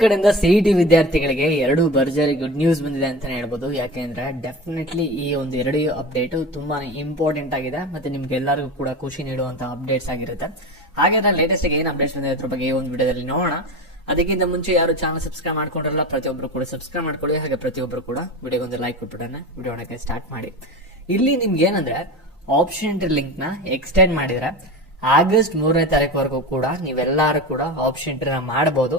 ಕಡೆಯಿಂದ ಸಿಇಟಿ ವಿದ್ಯಾರ್ಥಿಗಳಿಗೆ ಎರಡು ಭರ್ಜರಿ ಗುಡ್ ನ್ಯೂಸ್ ಬಂದಿದೆ ಅಂತಾನೆ ಹೇಳ್ಬೋದು. ಯಾಕೆಂದ್ರೆ ಡೆಫಿನೆಟ್ಲಿ ಈ ಒಂದು ಎರಡು ಅಪ್ಡೇಟ್ ತುಂಬಾನೇ ಇಂಪಾರ್ಟೆಂಟ್ ಆಗಿದೆ ಮತ್ತೆ ನಿಮ್ಗೆ ಎಲ್ಲರಿಗೂ ಕೂಡ ಖುಷಿ ನೀಡುವಂತಹ ಅಪ್ಡೇಟ್ಸ್ ಆಗಿರುತ್ತೆ. ಹಾಗಾದ್ರೆ ಲೇಟೆಸ್ಟ್ ಆಗಿ ಏನ್ ಅಪ್ಡೇಟ್ಸ್ ಬಂದಿದೆ ಅದ್ರ ಬಗ್ಗೆ ಈ ಒಂದು ವಿಡಿಯೋದಲ್ಲಿ ನೋಡೋಣ. ಅದಕ್ಕಿಂತ ಮುಂಚೆ ಯಾರು ಚಾನಲ್ ಸಬ್ಸ್ಕ್ರೈಬ್ ಮಾಡ್ಕೊಂಡ್ರಲ್ಲ ಪ್ರತಿಯೊಬ್ಬರು ಕೂಡ ಸಬ್ಸ್ಕ್ರೈಬ್ ಮಾಡ್ಕೊಳ್ಳಿ. ಹಾಗೆ ಪ್ರತಿಯೊಬ್ಬರು ಕೂಡ ವಿಡಿಯೋಗೊಂದು ಲೈಕ್ ಕೊಟ್ಬಿಡೋಣ. ವಿಡಿಯೋ ನೋಡಕ್ಕೆ ಸ್ಟಾರ್ಟ್ ಮಾಡಿ. ಇಲ್ಲಿ ನಿಮ್ಗೆ ಏನಂದ್ರೆ ಆಪ್ಷನ್ ಲಿಂಕ್ ನ ಎಕ್ಸ್ಟೆಂಡ್ ಮಾಡಿದ್ರೆ ಆಗಸ್ಟ್ 3ನೇ ತಾರೀಕುವರೆಗೂ ಕೂಡ ನೀವೆಲ್ಲರೂ ಕೂಡ ಆಪ್ಷನ್ ಮಾಡಬಹುದು.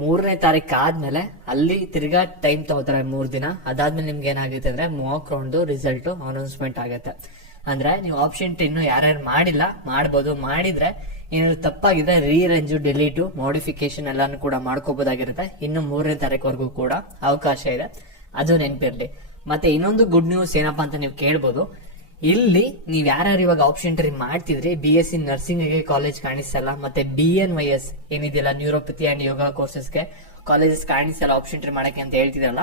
3ನೇ ತಾರೀಕು ಆದ್ಮೇಲೆ ಅಲ್ಲಿ ತಿರ್ಗಾ ಟೈಮ್ ತಗೋತಾರೆ 3 ದಿನ. ಅದಾದ್ಮೇಲೆ ನಿಮ್ಗೆ ಏನಾಗುತ್ತೆ ಅಂದ್ರೆ ಮಾಕ್ ರೌಂಡ್ ರಿಸಲ್ಟ್ ಅನೌನ್ಸ್ಮೆಂಟ್ ಆಗುತ್ತೆ. ಅಂದ್ರೆ ನೀವು ಆಪ್ಷನ್ ಇನ್ನು ಯಾರ್ಯಾರು ಮಾಡಿಲ್ಲ ಮಾಡಬಹುದು. ಮಾಡಿದ್ರೆ ಏನಾದ್ರು ತಪ್ಪಾಗಿದ್ರೆ ರೀರೇಂಜ್ ಡಿಲೀಟ್ ಮಾಡಿಫಿಕೇಶನ್ ಎಲ್ಲಾನು ಕೂಡ ಮಾಡ್ಕೋಬಹುದಾಗಿರುತ್ತೆ. ಇನ್ನು 3ನೇ ತಾರೀಕುವರೆಗೂ ಕೂಡ ಅವಕಾಶ ಇದೆ, ಅದು ನೆನಪಿರ್ಲಿ. ಮತ್ತೆ ಇನ್ನೊಂದು ಗುಡ್ ನ್ಯೂಸ್ ಏನಪ್ಪಾ ಅಂತ ನೀವು ಕೇಳ್ಬೋದು. ಇಲ್ಲಿ ನೀವ್ ಯಾರ್ಯಾರು ಇವಾಗ ಆಪ್ಷನ್ ಮಾಡ್ತಿದ್ರಿ, BSc ನರ್ಸಿಂಗ್ ಗೆ ಕಾಲೇಜ್ ಕಾಣಿಸಲ್ಲ, ಮತ್ತೆ BNYS ಏನಿದೆಯಲ್ಲ ನ್ಯೂರೋಪತಿ ಅಂಡ್ ಯೋಗ ಕೋರ್ಸಸ್ಗೆ ಕಾಲೇಜಸ್ ಕಾಣಿಸಲ್ಲ ಆಪ್ಷನ್ ಮಾಡಕ್ಕೆ ಅಂತ ಹೇಳ್ತಿದ್ರಲ್ಲ,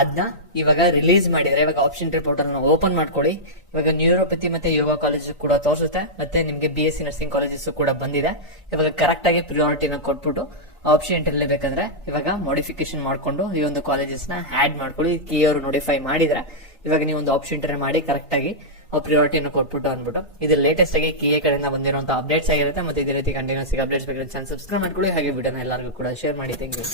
ಅದನ್ನ ಇವಾಗ ರಿಲೀಸ್ ಮಾಡಿದ್ರೆ. ಇವಾಗ ಆಪ್ಷನ್ ಪೋರ್ಟಲ್ ಓಪನ್ ಮಾಡ್ಕೊಳ್ಳಿ. ಇವಾಗ ನ್ಯೂರೋಪತಿ ಮತ್ತೆ ಯೋಗ ಕಾಲೇಜ್ ಕೂಡ ತೋರಿಸುತ್ತೆ, ಮತ್ತೆ ನಿಮ್ಗೆ BSc ನರ್ಸಿಂಗ್ ಕಾಲೇಜಸ್ ಕೂಡ ಬಂದಿದೆ. ಇವಾಗ ಕರೆಕ್ಟ್ ಆಗಿ ಪ್ರಿಯಾರಿಟಿನ ಕೊಟ್ಬಿಟ್ಟು ಆಪ್ಷನ್ ಬೇಕಂದ್ರೆ ಇವಾಗ ಮಾಡಿಫಿಕೇಶನ್ ಮಾಡ್ಕೊಂಡು ಈ ಒಂದು ಕಾಲೇಜಸ್ ನ ಆಡ್ ಮಾಡ್ಕೊಳ್ಳಿ. ಕೀ ಅವರು ನೋಟಿಫೈ ಮಾಡಿದ್ರೆ ಇವಾಗ ನೀವು ಒಂದು ಆಪ್ಷನ್ ಮಾಡಿ ಕರೆಕ್ಟ್ ಆಗಿ ಪ್ರಿಯಾರಿಟಿಯನ್ನು ಕೊಟ್ಬಿಟ್ಟು ಅಂದ್ಬಿಟ್ಟು. ಇದು ಲೇಟೆಸ್ಟ್ ಆಗಿ KA ಕಡೆಯಿಂದ ಬಂದಿರುವಂತಹ ಅಪ್ಡೇಟ್ಸ್ ಆಗಿರುತ್ತೆ. ಮತ್ತೆ ಇದೇ ರೀತಿ ಕಂಟಿನ್ಯೂಸ್ ಅಪ್ಡೇಟ್ಸ್ ಬೇಕಾದ್ರೆ ಚಾನಲ್ ಸಬ್ಸ್ಕ್ರೈಬ್ ಮಾಡ್ಕೊಳ್ಳಿ. ಹಾಗೆ ವಿಡಿಯೋನ ಎಲ್ಲರಿಗೂ ಕೂಡ ಶೇರ್ ಮಾಡಿ. Thank you.